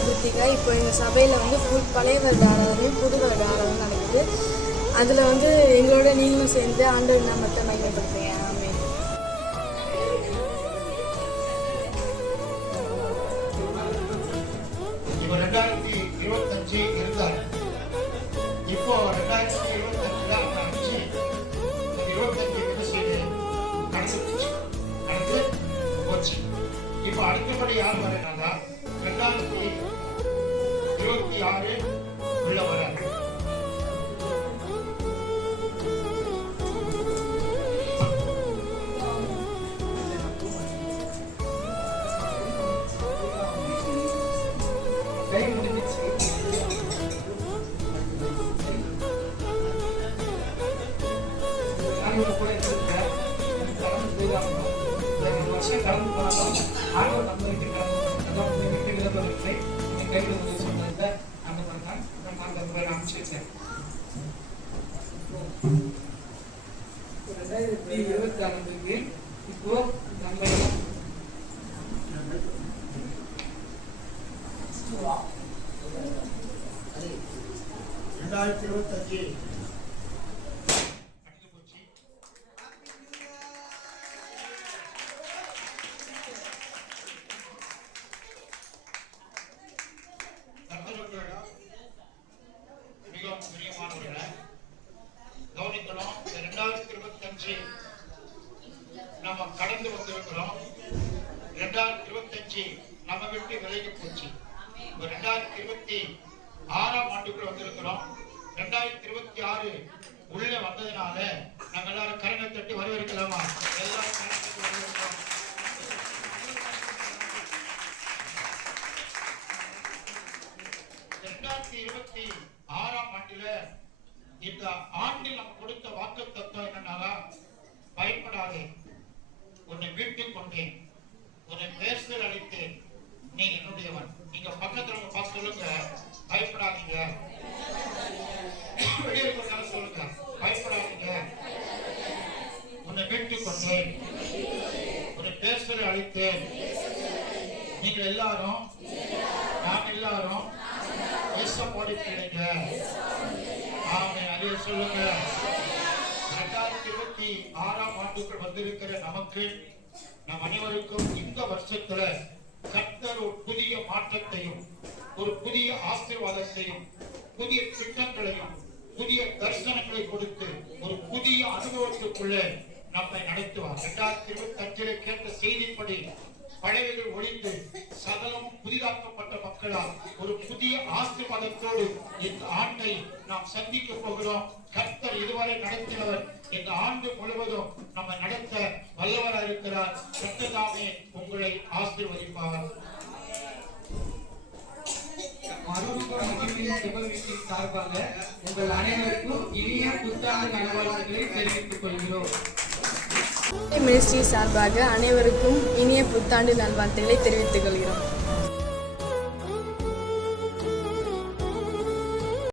நான் கிருத்திகா. இப்போ எங்கள் சபையில் பழைய வருட ஆராதனையும் புது வருட ஆராதனை நடக்குது. அதில் எங்களோட நீங்களும் சேர்ந்து ஆண்டவர் நாமத்தை மகிமைப்படுத்துங்க. ஆமென். இப்போ 2025 இருந்தார். இப்போ 2025 தான் ஆரம்பிச்சு 25 கடந்து போச்சு. இப்போ அடுத்தபடி யார் வரேன்னா 2026 உள்ள வராங்க. வருஷம் கடந்து போனாலும் ஆர்வம் நம்ம கையில் சொன்னதை நம்ம பண்ணலாம். அந்த அனுப்பிச்சு வச்சேன். 2026 இப்போ நம்ம 2025 கவனிக்கணும். 2025 நம்ம கடந்து வந்திருக்கிறோம். 2025 நம்ம விட்டு விலகி போச்சு. 2026 ஆண்டுக்குள்ள வந்திருக்கிறோம். 2026 உள்ள வந்ததுனால நம்ம எல்லாரும் கரணை தட்டி வரவேற்கலாமா? எல்லாரும் கரணை தட்டி வரவேற்கலாம். 2026 ஆண்டுல இந்த ஆண்டில் நம்ம கொடுத்த வாக்கு தத்துவம் என்னன்னா, பயப்படாதே, உன்னை மீட்டுக் கொண்டேன், உன்னை பேசுதல் அளித்தேன், நீ என்னுடையவன். நீங்க பக்கத்துல பார்த்து சொல்லுங்க, பயப்படாதீங்க. வெளியே இருக்கிற சொல்லுங்க, பயப்படாதீங்க, உன்னை மீட்டுக் கொண்டேன், உன்னை பேசுதல் அளித்தேன். நீங்க எல்லாரும் நான் எல்லாரும் ஏசப்பாடி பிள்ளைங்க. அதே சொல்லுங்க. 2026 ஆண்டுக்குள் வந்திருக்கிற நமக்கு, நம் அனைவருக்கும் இந்த வருஷத்துல கர்த்தர் ஒரு புதிய மாற்றத்தையும் ஒரு புதிய ஆசீர்வாதத்தையும் புதிய திட்டங்களையும் புதிய தரிசனங்களை கொடுத்து ஒரு புதிய அனுபவத்துக்குள்ளே நம்மை நடத்துவார். 2025 கேட்ட செய்திப்படி பழையவைகள் ஒழிந்து சகலம் புதிதாக்கப்பட்ட மக்களால் ஒரு புதிய ஆசீர்வாதத்தோடு இந்த ஆண்டை நாம் சந்திக்க போகிறோம். கர்த்தர் இதுவரை நடத்தினவர் இந்த ஆண்டு முழுவதும் நம்ம நடத்த வல்லவராக இருக்கிறார். கர்த்தராமே உங்களை ஆசீர்வதிப்பார். சார்பாக உங்கள் அனைவருக்கும் இனிய புத்தாண்டு நல்வாழ்த்துக்களை தெரிவித்துக் கொள்கிறோம். மினிஸ்ட்ரி சார்பாக அனைவருக்கும் இனிய புத்தாண்டு நல்வாழ்த்துக்களை தெரிவித்துக் கொள்கிறோம்.